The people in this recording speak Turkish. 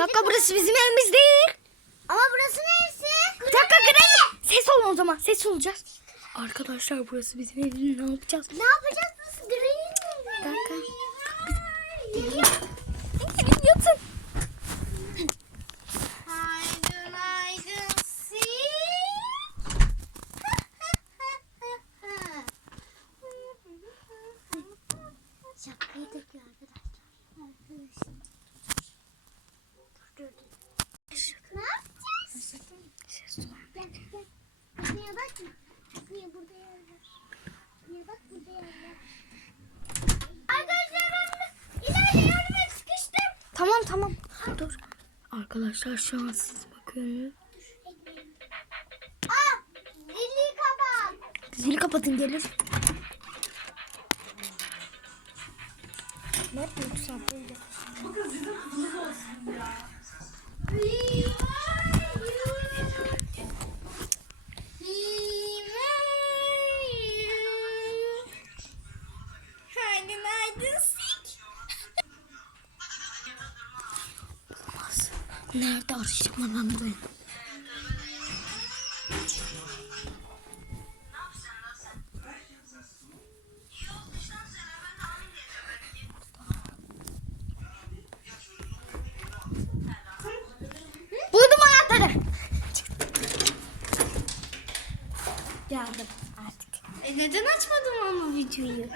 dakika burası bizim evimiz değil. Ama burası neresi? Bir dakika girelim. Ses olun o zaman. Ses olacağız. Arkadaşlar burası bizim evimiz. Ne yapacağız? Ne yapacağız? Burası green. Bir dakika. Gelin yatın. Şapkayı takıyor arkadaşlar. Ne yapacağız? Ses olun. Gel gel. Kapıya bakma. Kapıya burada yer var. Kapıya bak burada yer var. Arkadaşlar ben ileride yardım et sıkıştım. Tamam tamam. Dur. Arkadaşlar şu an siz bakıyorsunuz. Aa! Zilli kapat. Zili kapatın gelir. Ne yapıyorsun böyle? Olmaz. Nerede arayacağım ben bunu? Anahtarı. Geldim artık. E neden açmadın ama videoyu?